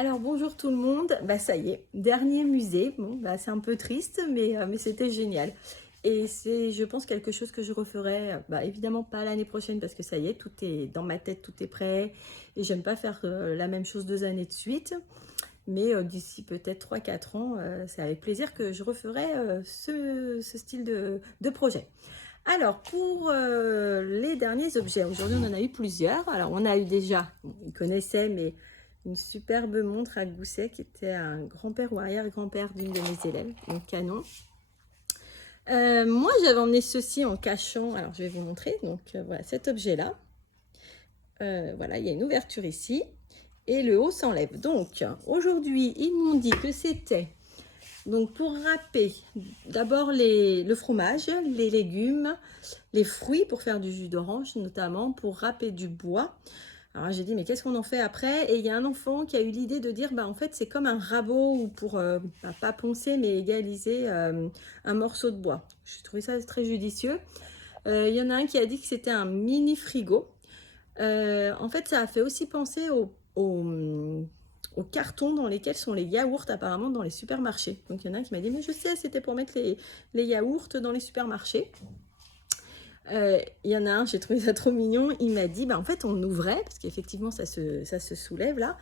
Alors bonjour tout le monde, bah ça y est, dernier musée, bon bah c'est un peu triste mais c'était génial. Et c'est je pense quelque chose que je referai, bah évidemment pas l'année prochaine parce que ça y est, tout est dans ma tête, tout est prêt et j'aime pas faire la même chose 2 années de suite. Mais d'ici peut-être 3 4 ans, c'est avec plaisir que je referai ce style de projet. Alors, pour les derniers objets, aujourd'hui on en a eu plusieurs. Alors, on a eu déjà, bon, ils connaissaient, mais une superbe montre à gousset qui était un grand-père ou arrière-grand-père d'une de mes élèves, une Canon. Moi, j'avais emmené ceci en cachant, alors je vais vous montrer, donc voilà cet objet-là. Voilà, il y a une ouverture ici et le haut s'enlève. Donc, aujourd'hui, ils m'ont dit que c'était donc pour râper d'abord le fromage, les légumes, les fruits pour faire du jus d'orange notamment, pour râper du bois. Alors j'ai dit mais qu'est-ce qu'on en fait après? Et il y a un enfant qui a eu l'idée de dire bah en fait c'est comme un rabot ou pour bah, pas poncer mais égaliser un morceau de bois. J'ai trouvé ça très judicieux. Il y en a un qui a dit que c'était un mini frigo. En fait ça a fait aussi penser aux cartons dans lesquels sont les yaourts apparemment dans les supermarchés. Donc il y en a un qui m'a dit mais je sais c'était pour mettre les yaourts dans les supermarchés. Il y en a un, j'ai trouvé ça trop mignon, il m'a dit bah en fait on ouvrait parce qu'effectivement ça se soulève là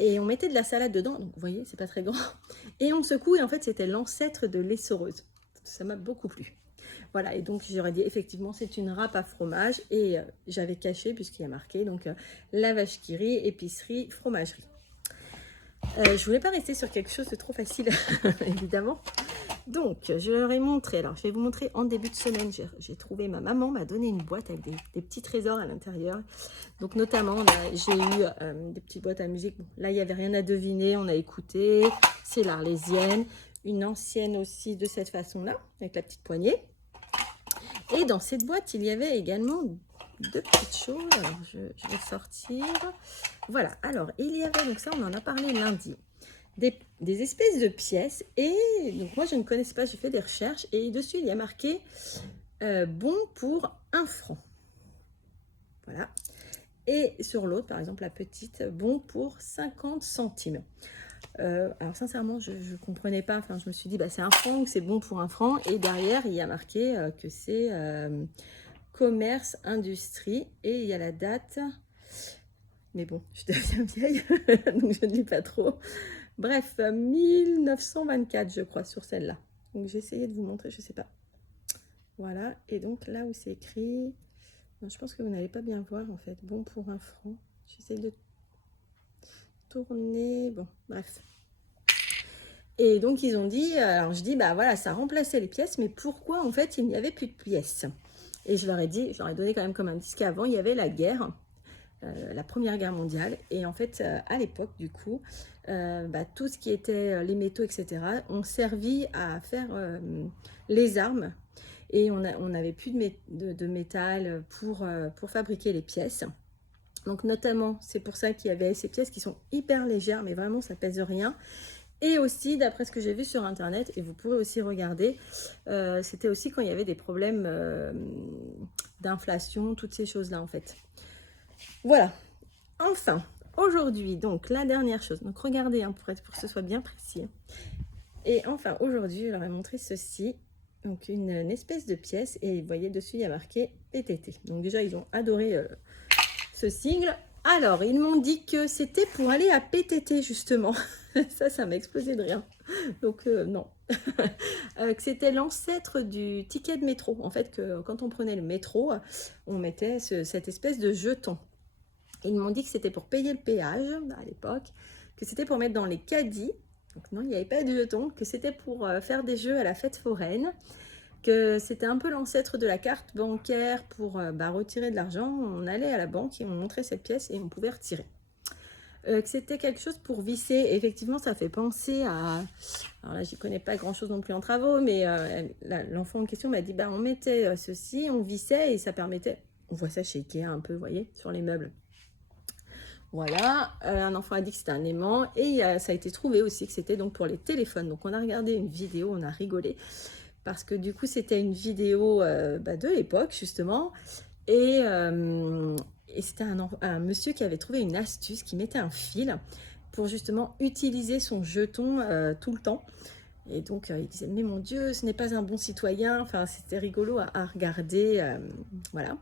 et on mettait de la salade dedans, donc vous voyez c'est pas très grand, et on secoue et en fait c'était l'ancêtre de l'essoreuse. Ça m'a beaucoup plu. Voilà, et donc j'aurais dit effectivement c'est une râpe à fromage et j'avais caché puisqu'il y a marqué donc la vache qui rit, épicerie, fromagerie. Je voulais pas rester sur quelque chose de trop facile évidemment. Donc, je leur ai montré, alors je vais vous montrer en début de semaine, j'ai trouvé, ma maman m'a donné une boîte avec des petits trésors à l'intérieur. Donc notamment, j'ai eu des petites boîtes à musique. Bon, là, il n'y avait rien à deviner, on a écouté, c'est l'Arlésienne. Une ancienne aussi de cette façon-là, avec la petite poignée. Et dans cette boîte, il y avait également deux petites choses. Alors, je vais sortir. Voilà, alors, il y avait, donc ça, on en a parlé lundi. Des espèces de pièces et donc moi je ne connaissais pas, j'ai fait des recherches et dessus il y a marqué bon pour 1 franc, voilà, et sur l'autre par exemple la petite bon pour 50 centimes. Alors sincèrement je ne comprenais pas, enfin je me suis dit bah c'est 1 franc ou c'est bon pour 1 franc, et derrière il y a marqué que c'est commerce industrie et il y a la date, mais bon je deviens vieille donc je ne lis pas trop. Bref, 1924, je crois, sur celle-là. Donc, j'ai essayé de vous montrer, je sais pas. Voilà, et donc là où c'est écrit... Non, je pense que vous n'allez pas bien voir, en fait. Bon pour 1 franc. J'essaie de tourner... Bon, bref. Et donc, ils ont dit... Alors, je dis, bah voilà, ça remplaçait les pièces, mais pourquoi, en fait, il n'y avait plus de pièces? Et je leur ai dit, je leur ai donné quand même comme indice qu'avant, il y avait la guerre. La Première Guerre mondiale, et en fait à l'époque du coup bah, tout ce qui était les métaux etc ont servi à faire les armes, et on n'avait plus de métal pour fabriquer les pièces. Donc notamment c'est pour ça qu'il y avait ces pièces qui sont hyper légères, mais vraiment ça pèse rien. Et aussi, d'après ce que j'ai vu sur internet, et vous pourrez aussi regarder, c'était aussi quand il y avait des problèmes d'inflation, toutes ces choses là en fait. Voilà, enfin, aujourd'hui, donc la dernière chose, donc regardez hein, pour que ce soit bien précis. Et enfin, aujourd'hui, je leur ai montré ceci, donc une espèce de pièce, et vous voyez dessus, il y a marqué PTT. Donc déjà, ils ont adoré ce sigle. Alors, ils m'ont dit que c'était pour aller à PTT, justement. Ça m'a explosé de rire. Donc, non. Que c'était l'ancêtre du ticket de métro. En fait, que quand on prenait le métro, on mettait cette espèce de jeton. Ils m'ont dit que c'était pour payer le péage à l'époque, que c'était pour mettre dans les caddies, donc non, il n'y avait pas de jetons, que c'était pour faire des jeux à la fête foraine, que c'était un peu l'ancêtre de la carte bancaire pour retirer de l'argent. On allait à la banque et on montrait cette pièce et on pouvait retirer. Que c'était quelque chose pour visser. Et effectivement, ça fait penser à... Alors là, j'y connais pas grand-chose non plus en travaux, mais l'enfant en question m'a dit, on mettait ceci, on vissait et ça permettait... On voit ça chez Ikea un peu, vous voyez, sur les meubles. Voilà, un enfant a dit que c'était un aimant, et ça a été trouvé aussi que c'était donc pour les téléphones. Donc on a regardé une vidéo, on a rigolé, parce que du coup c'était une vidéo de l'époque justement, et c'était un monsieur qui avait trouvé une astuce, qui mettait un fil, pour justement utiliser son jeton tout le temps. Et donc, il disait, mais mon Dieu, ce n'est pas un bon citoyen. Enfin, c'était rigolo à regarder. Voilà.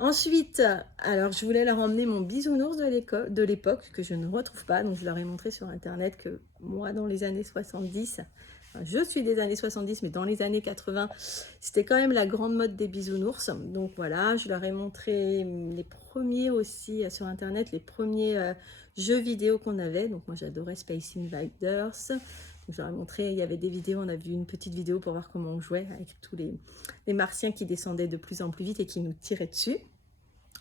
Ensuite, alors je voulais leur emmener mon bisounours de l'époque, que je ne retrouve pas. Donc, je leur ai montré sur Internet que moi, dans les années 70, enfin, je suis des années 70, mais dans les années 80, c'était quand même la grande mode des bisounours. Donc, voilà, je leur ai montré les premiers aussi sur Internet, les premiers jeux vidéo qu'on avait. Donc, moi, j'adorais Space Invaders. Je leur ai montré, il y avait des vidéos, on a vu une petite vidéo pour voir comment on jouait avec tous les martiens qui descendaient de plus en plus vite et qui nous tiraient dessus.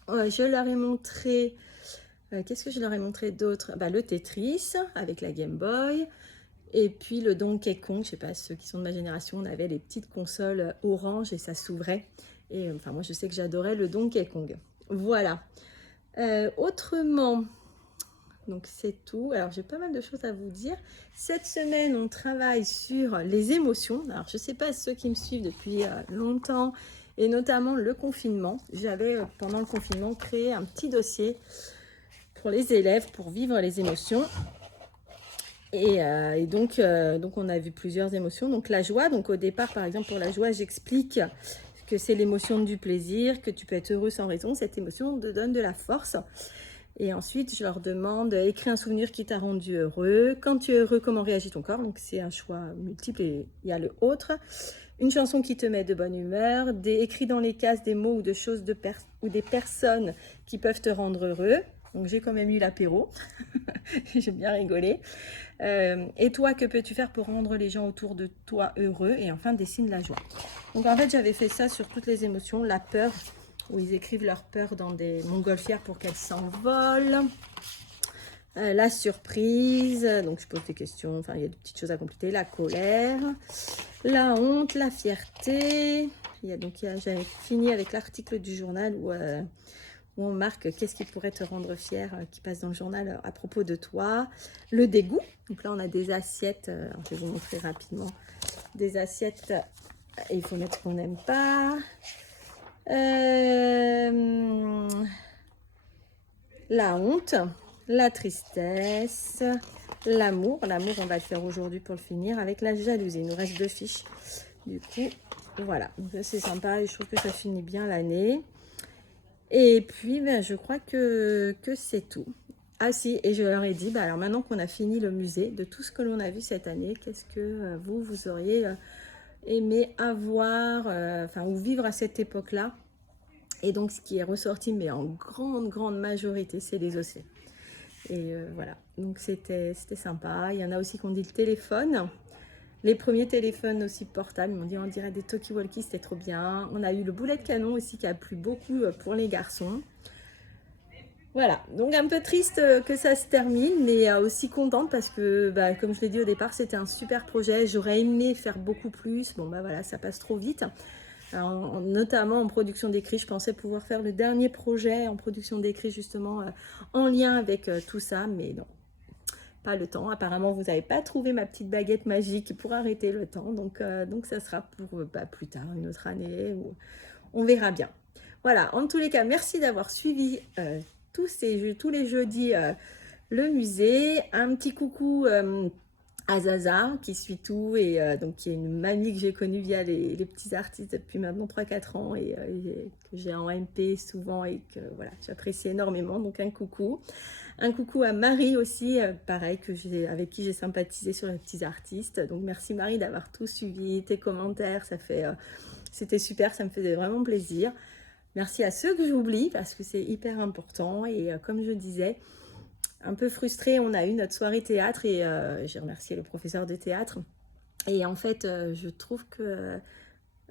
Je leur ai montré, qu'est-ce que je leur ai montré d'autre? Le Tetris avec la Game Boy. Et puis le Donkey Kong, je sais pas, ceux qui sont de ma génération, on avait les petites consoles orange et ça s'ouvrait. Et enfin, moi, je sais que j'adorais le Donkey Kong. Voilà. Autrement... Donc c'est tout. Alors j'ai pas mal de choses à vous dire. Cette semaine, on travaille sur les émotions. Alors je sais pas ceux qui me suivent depuis longtemps et notamment le confinement. J'avais pendant le confinement créé un petit dossier pour les élèves pour vivre les émotions. Et donc on a vu plusieurs émotions. Donc la joie. Donc au départ, par exemple pour la joie, j'explique que c'est l'émotion du plaisir, que tu peux être heureux sans raison. Cette émotion te donne de la force. Et ensuite, je leur demande, écris un souvenir qui t'a rendu heureux. Quand tu es heureux, comment réagit ton corps? Donc, c'est un choix multiple et il y a le autre. Une chanson qui te met de bonne humeur. Écris dans les cases des mots ou de choses ou des personnes qui peuvent te rendre heureux. Donc, j'ai quand même eu l'apéro. J'ai bien rigolé. Et toi, que peux-tu faire pour rendre les gens autour de toi heureux? Et enfin, dessine la joie. Donc, en fait, j'avais fait ça sur toutes les émotions. La peur, où ils écrivent leur peur dans des montgolfières pour qu'elles s'envolent. La surprise, donc je pose des questions, enfin il y a des petites choses à compléter. La colère, la honte, la fierté. J'avais fini avec l'article du journal où on marque qu'est-ce qui pourrait te rendre fier, qui passe dans le journal à propos de toi. Le dégoût, donc là on a des assiettes, je vais vous montrer rapidement, des assiettes, et il faut mettre ce qu'on n'aime pas. La honte, la tristesse, l'amour. L'amour, on va le faire aujourd'hui pour le finir avec la jalousie. Il nous reste 2 fiches. Du coup, voilà. Donc ça, c'est sympa et je trouve que ça finit bien l'année. Et puis, je crois que c'est tout. Ah si, et je leur ai dit, alors maintenant qu'on a fini le musée, de tout ce que l'on a vu cette année, qu'est-ce que vous auriez aimé avoir, ou vivre à cette époque-là? Et donc, ce qui est ressorti, mais en grande majorité, c'est les océans. Et voilà, donc c'était sympa. Il y en a aussi qui ont dit le téléphone. Les premiers téléphones aussi portables, ils m'ont dit on dirait des talkie-walkie, c'était trop bien. On a eu le boulet de canon aussi qui a plu beaucoup pour les garçons. Voilà, donc un peu triste que ça se termine, mais aussi contente parce que, comme je l'ai dit au départ, c'était un super projet. J'aurais aimé faire beaucoup plus. Bon, voilà, ça passe trop vite. Alors, notamment en production d'écrit, je pensais pouvoir faire le dernier projet en production d'écrit justement en lien avec tout ça, mais non, pas le temps. Apparemment, vous n'avez pas trouvé ma petite baguette magique pour arrêter le temps, donc ça sera pour plus tard, une autre année, ou on verra bien. Voilà, en tous les cas, merci d'avoir suivi tous les jeudis le musée. Un petit coucou à Zaza qui suit tout et donc qui est une mamie que j'ai connue via les petits artistes depuis maintenant 3-4 ans et que j'ai en MP souvent et que voilà, j'apprécie énormément, donc un coucou à Marie aussi, pareil, avec qui j'ai sympathisé sur les petits artistes, donc merci Marie d'avoir tout suivi, tes commentaires, c'était super, ça me faisait vraiment plaisir. Merci à ceux que j'oublie parce que c'est hyper important et comme je disais, un peu frustrée, on a eu notre soirée théâtre et j'ai remercié le professeur de théâtre. Et en fait, je trouve que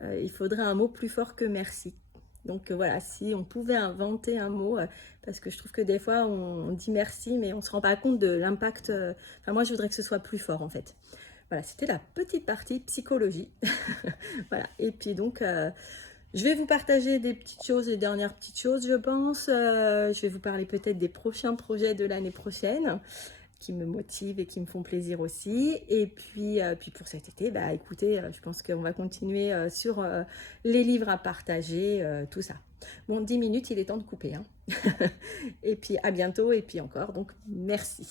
il faudrait un mot plus fort que merci. Donc voilà, si on pouvait inventer un mot, parce que je trouve que des fois on dit merci, mais on ne se rend pas compte de l'impact. Moi, je voudrais que ce soit plus fort en fait. Voilà, c'était la petite partie psychologie. Voilà, et puis donc... je vais vous partager des petites choses, les dernières petites choses, je pense. Je vais vous parler peut-être des prochains projets de l'année prochaine qui me motivent et qui me font plaisir aussi. Et puis pour cet été, écoutez, je pense qu'on va continuer sur les livres à partager, tout ça. Bon, 10 minutes, il est temps de couper, hein. Et puis à bientôt, et puis encore, donc merci.